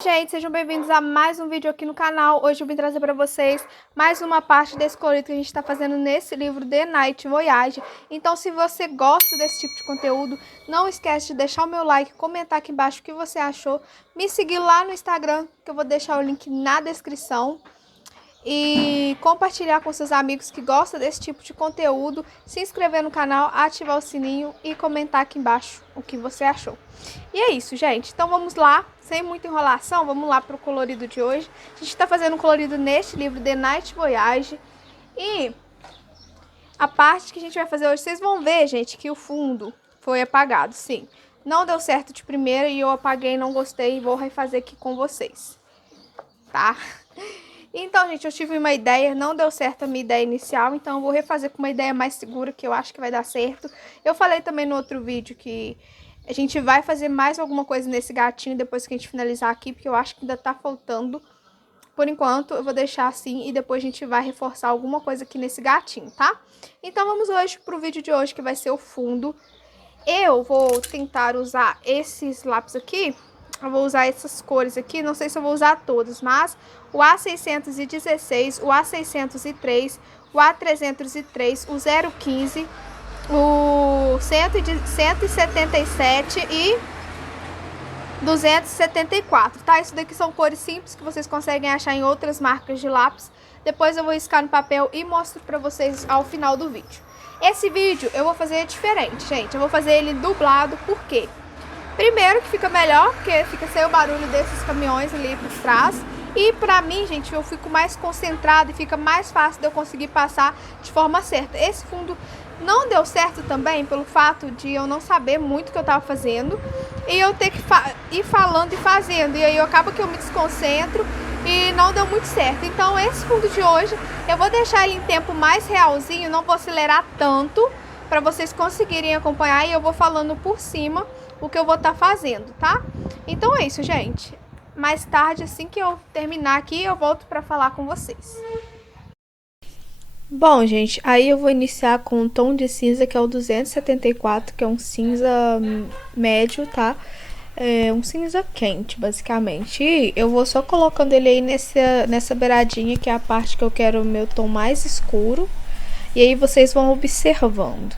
Gente, sejam bem-vindos a mais um vídeo aqui no canal. Hoje eu vim trazer para vocês mais uma parte desse colorido que a gente está fazendo nesse livro The Night Voyage. Então, se você gosta desse tipo de conteúdo, não esquece de deixar o meu like, comentar aqui embaixo o que você achou, me seguir lá no Instagram, que eu vou deixar o link na descrição. E compartilhar com seus amigos que gostam desse tipo de conteúdo, se inscrever no canal, ativar o sininho e comentar aqui embaixo o que você achou. E é isso, gente. Então vamos lá, sem muita enrolação, vamos lá para o colorido de hoje. A gente está fazendo um colorido neste livro, The Night Voyage. E a parte que a gente vai fazer hoje, vocês vão ver, gente, que o fundo foi apagado, sim. Não deu certo de primeira e eu apaguei, não gostei e vou refazer aqui com vocês, tá? Então, gente, eu tive uma ideia, não deu certo a minha ideia inicial, então eu vou refazer com uma ideia mais segura, que eu acho que vai dar certo. Eu falei também no outro vídeo que a gente vai fazer mais alguma coisa nesse gatinho depois que a gente finalizar aqui, porque eu acho que ainda tá faltando. Por enquanto, eu vou deixar assim e depois a gente vai reforçar alguma coisa aqui nesse gatinho, tá? Então, vamos hoje pro vídeo de hoje, que vai ser o fundo. Eu vou tentar usar esses lápis aqui. Eu vou usar essas cores aqui, não sei se eu vou usar todas, mas o A616, o A603, o A303, o 015, o 177 e 274, tá? Isso daqui são cores simples que vocês conseguem achar em outras marcas de lápis. Depois eu vou riscar no papel e mostro pra vocês ao final do vídeo. Esse vídeo eu vou fazer diferente, gente. Eu vou fazer ele dublado, por quê? Primeiro que fica melhor, porque fica sem o barulho desses caminhões ali por trás. E pra mim, gente, eu fico mais concentrado e fica mais fácil de eu conseguir passar de forma certa. Esse fundo não deu certo também pelo fato de eu não saber muito o que eu tava fazendo. E eu ter que ir falando e fazendo. E aí acaba que eu me desconcentro e não deu muito certo. Então esse fundo de hoje, eu vou deixar ele em tempo mais realzinho, não vou acelerar tanto, pra vocês conseguirem acompanhar. E eu vou falando por cima o que eu vou estar fazendo, tá? Então é isso, gente. Mais tarde, assim que eu terminar aqui, eu volto para falar com vocês. Bom, gente, aí eu vou iniciar com um tom de cinza que é o 274, que é um cinza médio, tá? É um cinza quente, basicamente. E eu vou só colocando ele aí nessa beiradinha, que é a parte que eu quero o meu tom mais escuro. E aí vocês vão observando.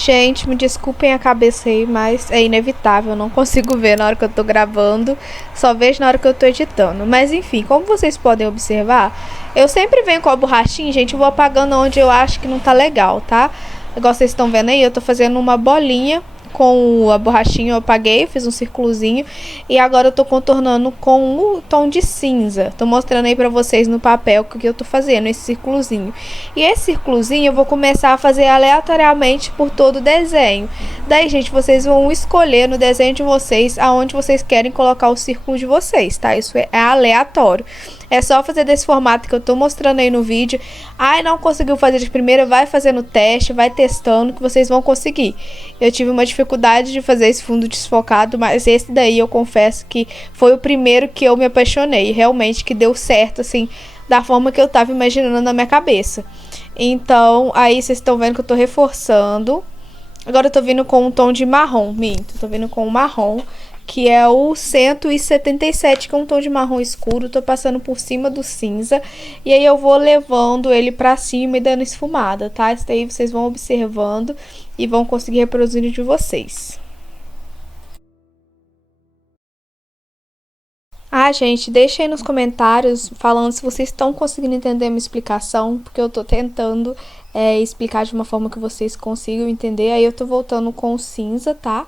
Gente, me desculpem a cabeça aí, mas é inevitável, eu não consigo ver na hora que eu tô gravando, só vejo na hora que eu tô editando. Mas enfim, como vocês podem observar, eu sempre venho com a borrachinha, gente, eu vou apagando onde eu acho que não tá legal, tá? Igual vocês estão vendo aí, eu tô fazendo uma bolinha com a borrachinha, eu apaguei, fiz um círculozinho e agora eu tô contornando com o tom de cinza. Tô mostrando aí pra vocês no papel o que eu tô fazendo, esse círculozinho. E esse círculozinho eu vou começar a fazer aleatoriamente por todo o desenho. Daí, gente, vocês vão escolher no desenho de vocês aonde vocês querem colocar o círculo de vocês, tá? Isso é aleatório. É só fazer desse formato que eu tô mostrando aí no vídeo. Ai, não conseguiu fazer de primeira, vai fazendo teste, vai testando que vocês vão conseguir. Eu tive uma dificuldade de fazer esse fundo desfocado, mas esse daí eu confesso que foi o primeiro que eu me apaixonei. Realmente que deu certo, assim, da forma que eu tava imaginando na minha cabeça. Então, aí vocês estão vendo que eu tô reforçando. Agora eu tô vindo com um tom de marrom, minto. Tô vindo com um marrom, que é o 177, que é um tom de marrom escuro. Tô passando por cima do cinza. E aí eu vou levando ele pra cima e dando esfumada, tá? Isso daí vocês vão observando e vão conseguir reproduzir de vocês. Tá, gente? Deixa aí nos comentários falando se vocês estão conseguindo entender a minha explicação, porque eu tô tentando explicar de uma forma que vocês consigam entender. Aí eu tô voltando com o cinza, tá?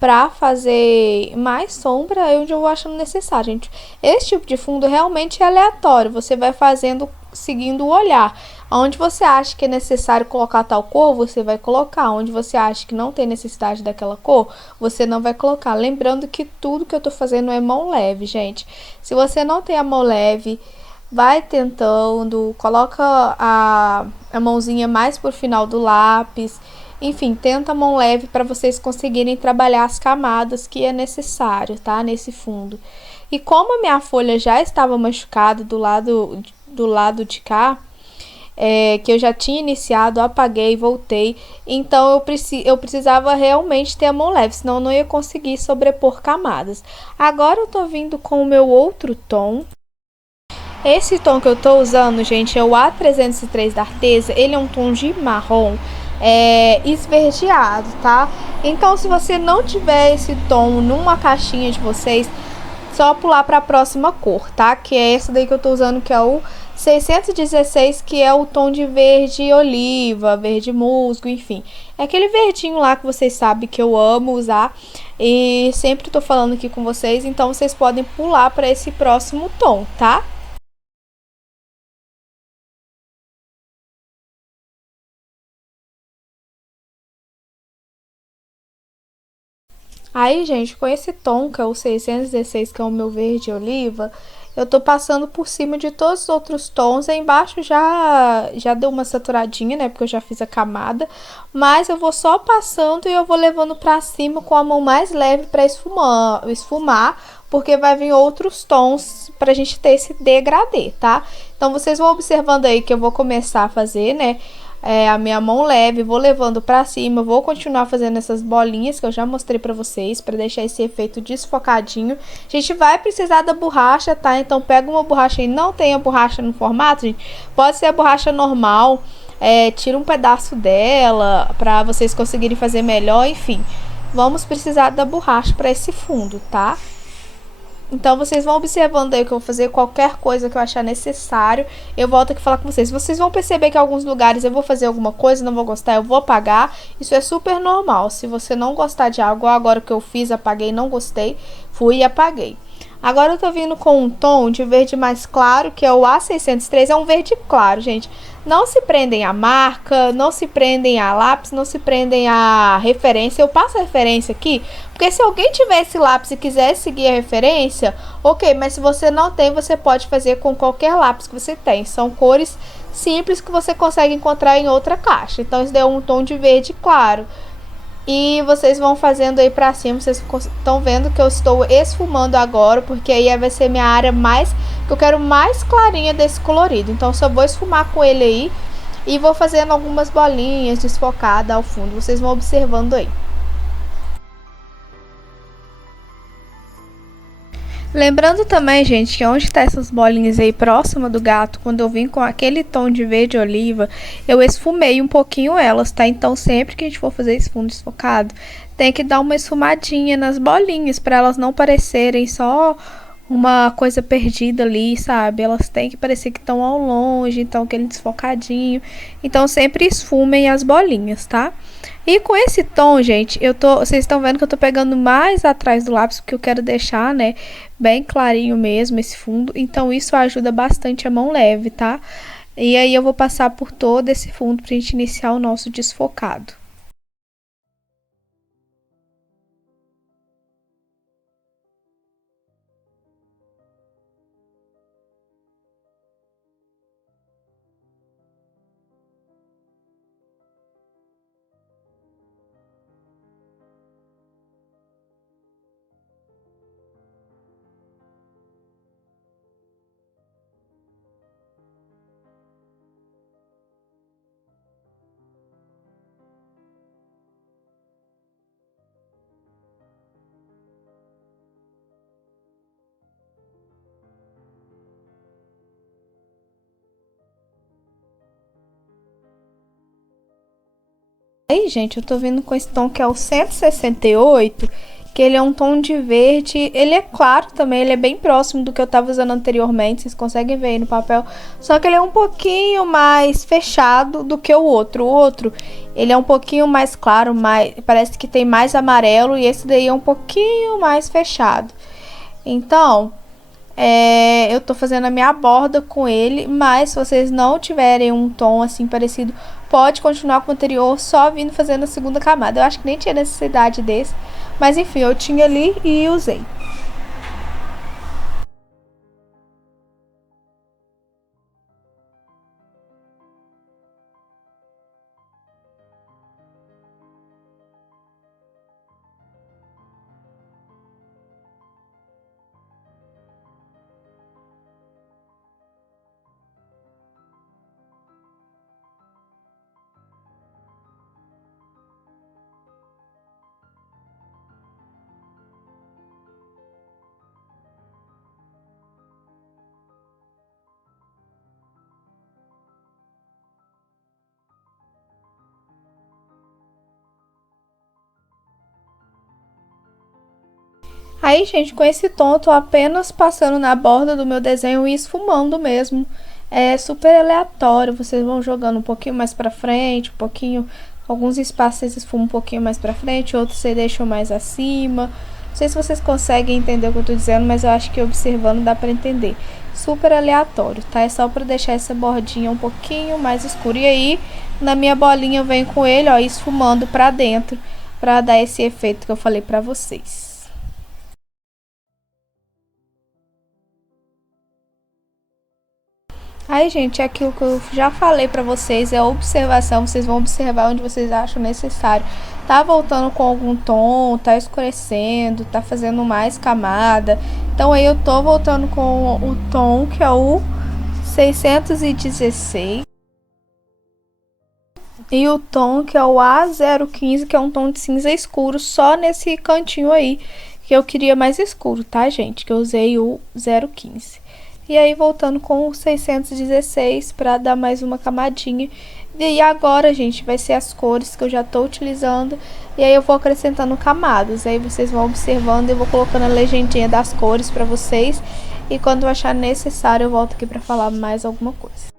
Pra fazer mais sombra onde eu vou achando necessário, gente. Esse tipo de fundo realmente é aleatório. Você vai fazendo seguindo o olhar. Onde você acha que é necessário colocar tal cor, você vai colocar. Onde você acha que não tem necessidade daquela cor, você não vai colocar. Lembrando que tudo que eu tô fazendo é mão leve, gente. Se você não tem a mão leve, vai tentando, coloca a mãozinha mais pro final do lápis. Enfim, tenta a mão leve para vocês conseguirem trabalhar as camadas que é necessário, tá? Nesse fundo. E como a minha folha já estava machucada do lado de cá, que eu já tinha iniciado, apaguei, voltei. Então eu precisava realmente ter a mão leve, senão eu não ia conseguir sobrepor camadas. Agora eu tô vindo com o meu outro tom. Esse tom que eu tô usando, gente, é o A303 da Arteza. Ele é um tom de marrom esverdeado, tá? Então, se você não tiver esse tom numa caixinha de vocês, só pular para a próxima cor, tá? Que é essa daí que eu tô usando, que é o 616, que é o tom de verde oliva, verde musgo, enfim. É aquele verdinho lá que vocês sabem que eu amo usar e sempre tô falando aqui com vocês, então vocês podem pular para esse próximo tom, tá? Aí, gente, com esse tom, que é o 616, que é o meu verde oliva, eu tô passando por cima de todos os outros tons. Aí embaixo já deu uma saturadinha, né? Porque eu já fiz a camada. Mas eu vou só passando e eu vou levando pra cima com a mão mais leve pra esfumar, porque vai vir outros tons pra gente ter esse degradê, tá? Então, vocês vão observando aí que eu vou começar a fazer, né? A minha mão leve, vou levando pra cima, vou continuar fazendo essas bolinhas que eu já mostrei pra vocês, pra deixar esse efeito desfocadinho. A gente vai precisar da borracha, tá? Então pega uma borracha aí, não tem a borracha no formato, gente, pode ser a borracha normal, tira um pedaço dela pra vocês conseguirem fazer melhor, enfim. Vamos precisar da borracha pra esse fundo, tá? Então, vocês vão observando aí que eu vou fazer qualquer coisa que eu achar necessário. Eu volto aqui falar com vocês. Vocês vão perceber que em alguns lugares eu vou fazer alguma coisa, não vou gostar, eu vou apagar. Isso é super normal. Se você não gostar de algo, agora que eu fiz, apaguei, não gostei, fui e apaguei. Agora eu tô vindo com um tom de verde mais claro, que é o A603, é um verde claro, gente. Não se prendem à marca, não se prendem a lápis, não se prendem a referência. Eu passo a referência aqui, porque se alguém tiver esse lápis e quiser seguir a referência, ok, mas se você não tem, você pode fazer com qualquer lápis que você tem. São cores simples que você consegue encontrar em outra caixa. Então, esse daí é um tom de verde claro. E vocês vão fazendo aí pra cima, vocês estão vendo que eu estou esfumando agora, porque aí vai ser minha área mais, que eu quero mais clarinha desse colorido. Então, eu só vou esfumar com ele aí e vou fazendo algumas bolinhas desfocadas ao fundo, vocês vão observando aí. Lembrando também, gente, que onde tá essas bolinhas aí próxima do gato, quando eu vim com aquele tom de verde oliva, eu esfumei um pouquinho elas, tá? Então, sempre que a gente for fazer esse fundo desfocado, tem que dar uma esfumadinha nas bolinhas, para elas não parecerem só uma coisa perdida ali, sabe? Elas têm que parecer que estão ao longe, então aquele desfocadinho. Então, sempre esfumem as bolinhas, tá? E com esse tom, gente, vocês estão vendo que eu tô pegando mais atrás do lápis, porque eu quero deixar, né, bem clarinho mesmo esse fundo. Então, isso ajuda bastante a mão leve, tá? E aí, eu vou passar por todo esse fundo pra gente iniciar o nosso desfocado. Aí, gente, eu tô vindo com esse tom que é o 168, que ele é um tom de verde, ele é claro também, ele é bem próximo do que eu tava usando anteriormente, vocês conseguem ver aí no papel, só que ele é um pouquinho mais fechado do que o outro, ele é um pouquinho mais claro, mais, parece que tem mais amarelo, e esse daí é um pouquinho mais fechado. Então, eu tô fazendo a minha borda com ele, mas se vocês não tiverem um tom assim parecido, pode continuar com o anterior, só vindo fazendo a segunda camada. Eu acho que nem tinha necessidade desse, mas enfim, eu tinha ali e usei. Aí, gente, com esse tom, eu tô apenas passando na borda do meu desenho e esfumando mesmo. É super aleatório, vocês vão jogando um pouquinho mais pra frente, um pouquinho... Alguns espaços vocês esfumam um pouquinho mais pra frente, outros vocês deixam mais acima. Não sei se vocês conseguem entender o que eu tô dizendo, mas eu acho que observando dá pra entender. Super aleatório, tá? É só pra deixar essa bordinha um pouquinho mais escura. E aí, na minha bolinha, eu venho com ele, ó, esfumando pra dentro, pra dar esse efeito que eu falei pra vocês. Aí, gente, é aquilo que eu já falei pra vocês, é observação, vocês vão observar onde vocês acham necessário. Tá voltando com algum tom, tá escurecendo, tá fazendo mais camada. Então aí eu tô voltando com o tom que é o 616 e o tom que é o A015, que é um tom de cinza escuro, só nesse cantinho aí, que eu queria mais escuro, tá, gente? Que eu usei o 015. E aí, voltando com o 616 para dar mais uma camadinha. E agora, gente, vai ser as cores que eu já tô utilizando. E aí eu vou acrescentando camadas. Aí vocês vão observando e eu vou colocando a legendinha das cores para vocês. E quando eu achar necessário, eu volto aqui para falar mais alguma coisa.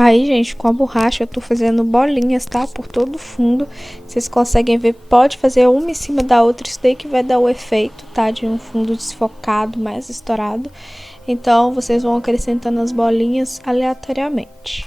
Aí, gente, com a borracha eu tô fazendo bolinhas, tá? Por todo o fundo. Vocês conseguem ver, pode fazer uma em cima da outra. Isso daí que vai dar o efeito, tá? De um fundo desfocado, mais estourado. Então, vocês vão acrescentando as bolinhas aleatoriamente.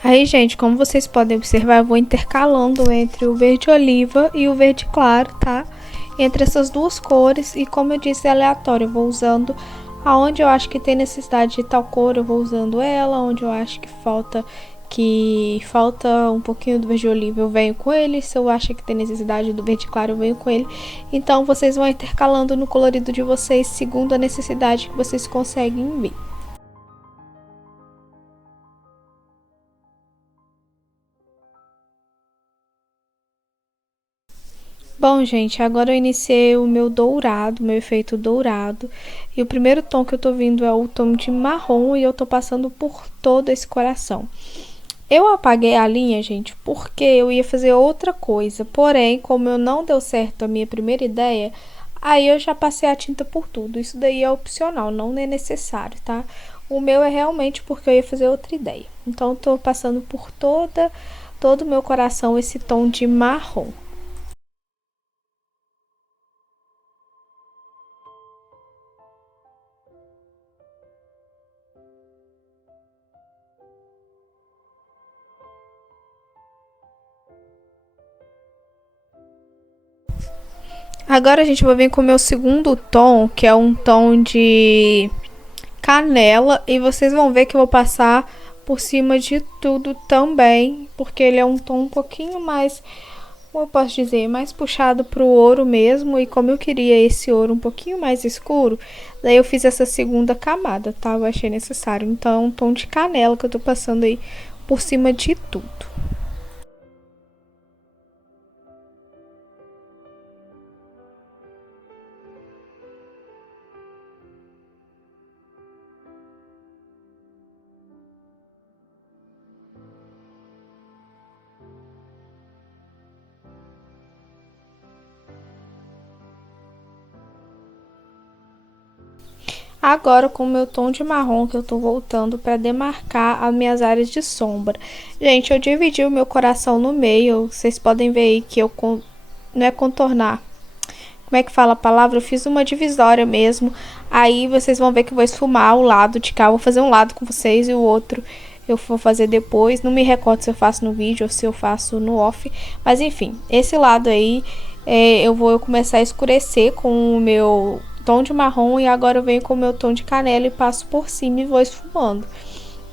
Aí, gente, como vocês podem observar, eu vou intercalando entre o verde oliva e o verde claro, tá? Entre essas duas cores e, como eu disse, é aleatório. Eu vou usando aonde eu acho que tem necessidade de tal cor, eu vou usando ela. Onde eu acho que falta um pouquinho do verde oliva, eu venho com ele. Se eu acho que tem necessidade do verde claro, eu venho com ele. Então, vocês vão intercalando no colorido de vocês, segundo a necessidade que vocês conseguem ver. Bom, gente, agora eu iniciei o meu dourado, meu efeito dourado. E o primeiro tom que eu tô vindo é o tom de marrom e eu tô passando por todo esse coração. Eu apaguei a linha, gente, porque eu ia fazer outra coisa. Porém, como eu não deu certo a minha primeira ideia, aí eu já passei a tinta por tudo. Isso daí é opcional, não é necessário, tá? O meu é realmente porque eu ia fazer outra ideia. Então, eu tô passando por todo o meu coração esse tom de marrom. Agora a gente vai vir com o meu segundo tom, que é um tom de canela. E vocês vão ver que eu vou passar por cima de tudo também, porque ele é um tom um pouquinho mais, como eu posso dizer, mais puxado pro ouro mesmo, e como eu queria esse ouro um pouquinho mais escuro, daí eu fiz essa segunda camada, tá? Eu achei necessário. Então é um tom de canela que eu tô passando aí por cima de tudo. Agora com o meu tom de marrom que eu tô voltando para demarcar as minhas áreas de sombra. Gente, eu dividi o meu coração no meio, vocês podem ver aí que eu não é contornar. Como é que fala a palavra? Eu fiz uma divisória mesmo. Aí vocês vão ver que eu vou esfumar o lado de cá. Eu vou fazer um lado com vocês e o outro eu vou fazer depois. Não me recordo se eu faço no vídeo ou se eu faço no off. Mas enfim, esse lado aí eu vou começar a escurecer com o meu tom de marrom. E agora eu venho com o meu tom de canela e passo por cima e vou esfumando.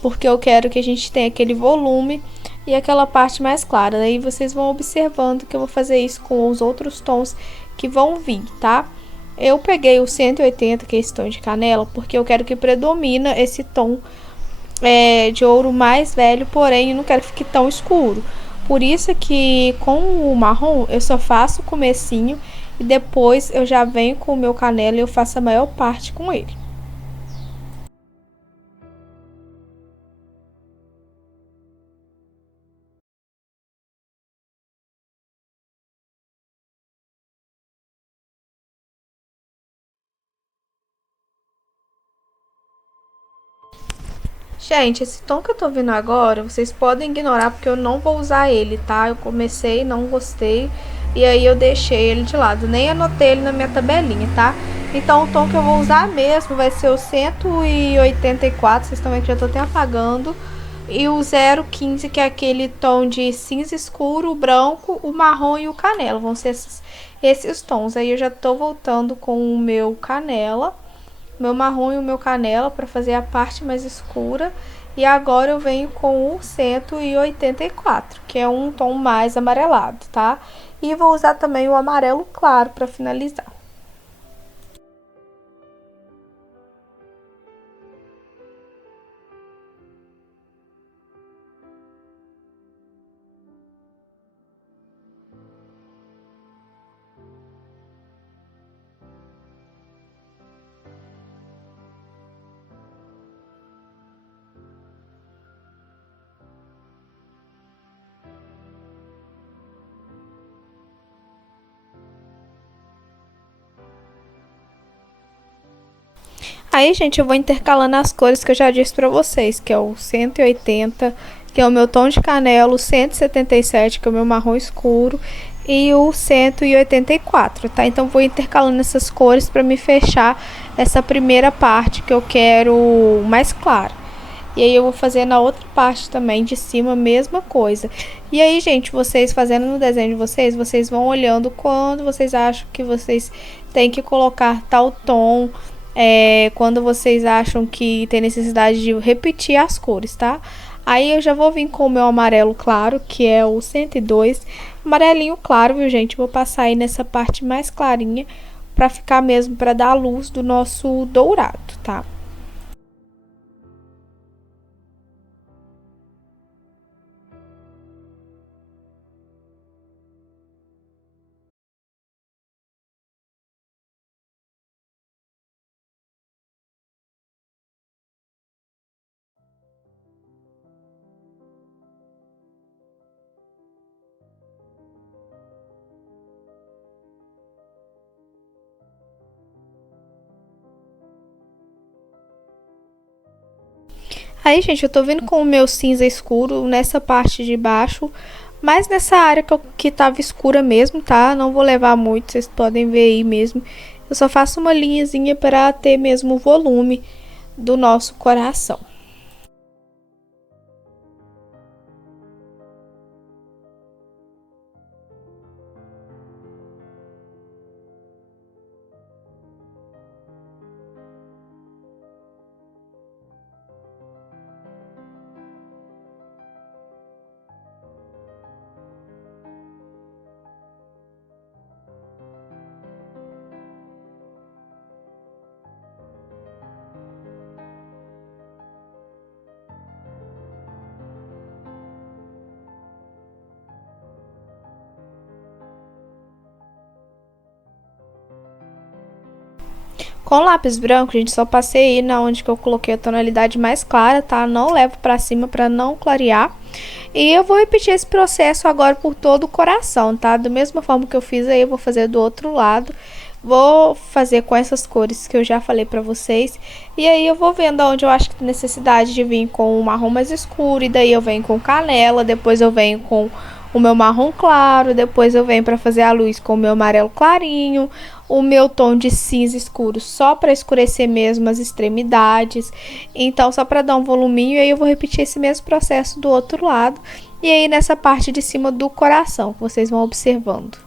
Porque eu quero que a gente tenha aquele volume e aquela parte mais clara. Daí vocês vão observando que eu vou fazer isso com os outros tons que vão vir, tá? Eu peguei o 180, que é esse tom de canela, porque eu quero que predomina esse tom de ouro mais velho, porém eu não quero que fique tão escuro. Por isso que com o marrom eu só faço o comecinho e depois eu já venho com o meu canela e eu faço a maior parte com ele. Gente, esse tom que eu tô vendo agora, vocês podem ignorar porque eu não vou usar ele, tá? Eu comecei, não gostei e aí eu deixei ele de lado. Nem anotei ele na minha tabelinha, tá? Então o tom que eu vou usar mesmo vai ser o 184, vocês estão vendo que já tô até apagando. E o 015, que é aquele tom de cinza escuro, o branco, o marrom e o canela. Vão ser esses tons. Aí eu já tô voltando com o meu canela, meu marrom e o meu canela para fazer a parte mais escura. E agora eu venho com o 184, que é um tom mais amarelado, tá? E vou usar também o amarelo claro para finalizar. Aí, gente, eu vou intercalando as cores que eu já disse pra vocês, que é o 180, que é o meu tom de canela, o 177, que é o meu marrom escuro, e o 184, tá? Então, vou intercalando essas cores pra me fechar essa primeira parte que eu quero mais clara. E aí, eu vou fazer na outra parte também, de cima, a mesma coisa. E aí, gente, vocês fazendo no desenho de vocês, vocês vão olhando quando vocês acham que vocês têm que colocar tal tom, quando vocês acham que tem necessidade de repetir as cores, tá? Aí eu já vou vir com o meu amarelo claro, que é o 102. Amarelinho claro, viu, gente? Vou passar aí nessa parte mais clarinha, pra ficar mesmo, pra dar a luz do nosso dourado, tá? Aí, gente, eu tô vindo com o meu cinza escuro nessa parte de baixo, mas nessa área que tava escura mesmo, tá? Não vou levar muito, vocês podem ver aí mesmo. Eu só faço uma linhazinha para ter mesmo o volume do nosso coração. Com lápis branco, gente, só passei aí na onde que eu coloquei a tonalidade mais clara, tá? Não levo pra cima pra não clarear. E eu vou repetir esse processo agora por todo o coração, tá? Da mesma forma que eu fiz aí, eu vou fazer do outro lado. Vou fazer com essas cores que eu já falei pra vocês. E aí eu vou vendo onde eu acho que tem necessidade de vir com o marrom mais escuro. E daí eu venho com canela, depois eu venho com o meu marrom claro, depois eu venho para fazer a luz com o meu amarelo clarinho, o meu tom de cinza escuro só para escurecer mesmo as extremidades. Então só para dar um voluminho, e aí eu vou repetir esse mesmo processo do outro lado. E aí nessa parte de cima do coração, vocês vão observando.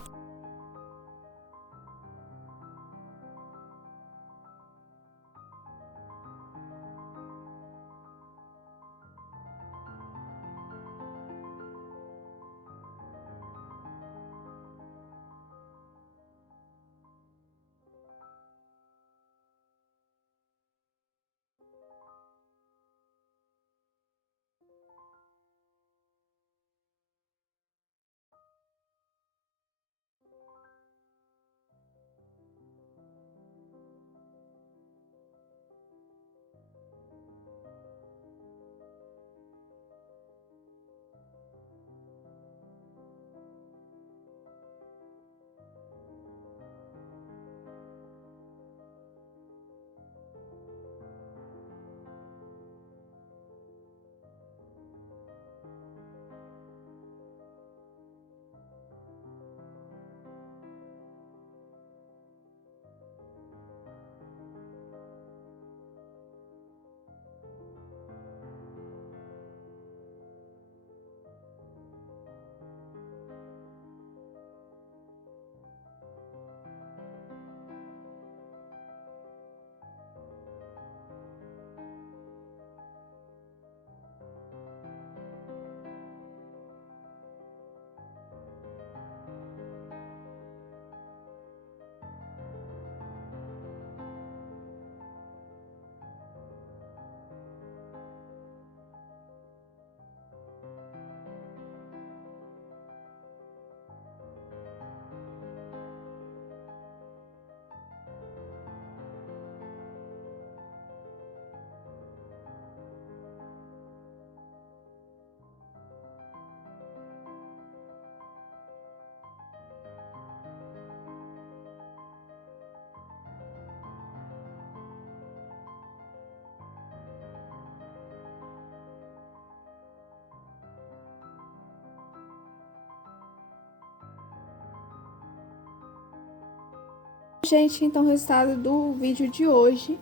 Gente, então o resultado do vídeo de hoje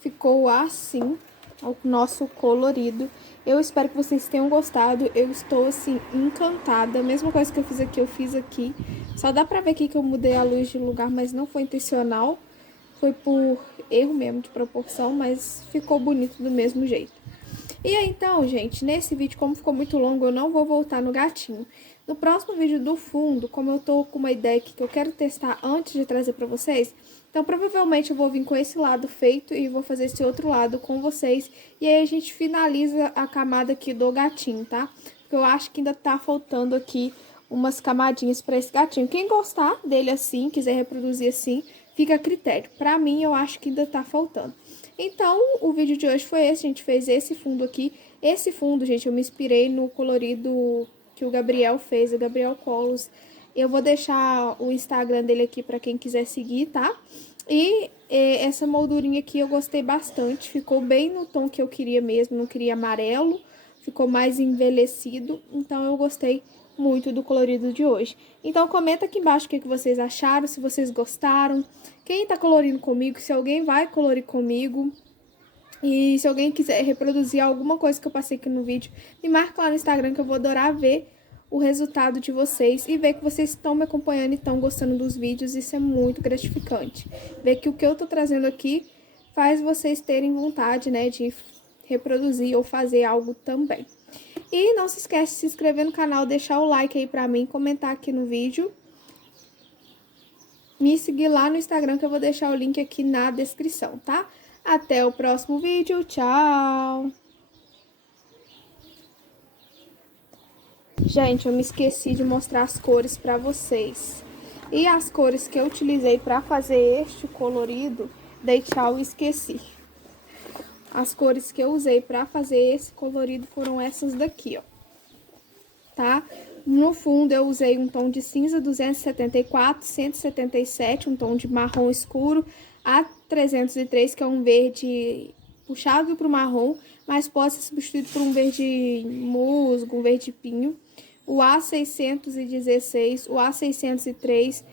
ficou assim, o nosso colorido. Eu espero que vocês tenham gostado. Eu estou, assim, encantada. A mesma coisa que eu fiz aqui. Só dá pra ver aqui que eu mudei a luz de lugar, mas não foi intencional. Foi por erro mesmo de proporção, mas ficou bonito do mesmo jeito. E aí, então, gente, nesse vídeo, como ficou muito longo, eu não vou voltar no gatinho. No próximo vídeo do fundo, como eu tô com uma ideia aqui que eu quero testar antes de trazer pra vocês, então provavelmente eu vou vir com esse lado feito e vou fazer esse outro lado com vocês. E aí a gente finaliza a camada aqui do gatinho, tá? Porque eu acho que ainda tá faltando aqui umas camadinhas pra esse gatinho. Quem gostar dele assim, quiser reproduzir assim, fica a critério. Pra mim, eu acho que ainda tá faltando. Então, o vídeo de hoje foi esse, a gente fez esse fundo aqui. Esse fundo, gente, eu me inspirei no colorido que o Gabriel fez, o Gabriel Colos. Eu vou deixar o Instagram dele aqui pra quem quiser seguir, tá? E essa moldurinha aqui eu gostei bastante, ficou bem no tom que eu queria mesmo, não queria amarelo, ficou mais envelhecido, então eu gostei muito do colorido de hoje. Então comenta aqui embaixo o que vocês acharam, se vocês gostaram, quem tá colorindo comigo, se alguém vai colorir comigo. E se alguém quiser reproduzir alguma coisa que eu passei aqui no vídeo, me marca lá no Instagram que eu vou adorar ver o resultado de vocês e ver que vocês estão me acompanhando e estão gostando dos vídeos. Isso é muito gratificante. Ver que o que eu tô trazendo aqui faz vocês terem vontade, né, de reproduzir ou fazer algo também. E não se esquece de se inscrever no canal, deixar o like aí pra mim, comentar aqui no vídeo. Me seguir lá no Instagram que eu vou deixar o link aqui na descrição, tá? Até o próximo vídeo, tchau! Gente, eu me esqueci de mostrar as cores pra vocês. E as cores que eu utilizei pra fazer este colorido dei tchau e esqueci. As cores que eu usei pra fazer esse colorido foram essas daqui, ó. Tá? No fundo, eu usei um tom de cinza 274, 177, um tom de marrom escuro, a 303, que é um verde puxado pro marrom, mas pode ser substituído por um verde musgo, um verde pinho. O A616, o A603,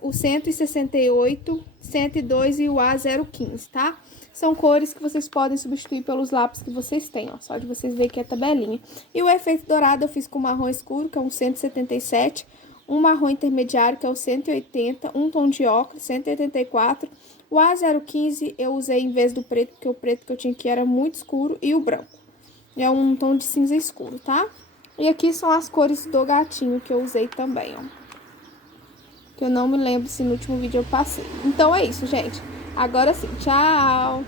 o 168, 102 e o A015, tá? São cores que vocês podem substituir pelos lápis que vocês têm, ó. Só de vocês verem que é tabelinha. E o efeito dourado eu fiz com marrom escuro, que é um 177. Um marrom intermediário, que é o 180. Um tom de ocre, 184. O A015 eu usei em vez do preto, porque o preto que eu tinha aqui era muito escuro. E o branco. É um tom de cinza escuro, tá? E aqui são as cores do gatinho que eu usei também, ó. Que eu não me lembro se no último vídeo eu passei. Então é isso, gente. Agora sim, tchau!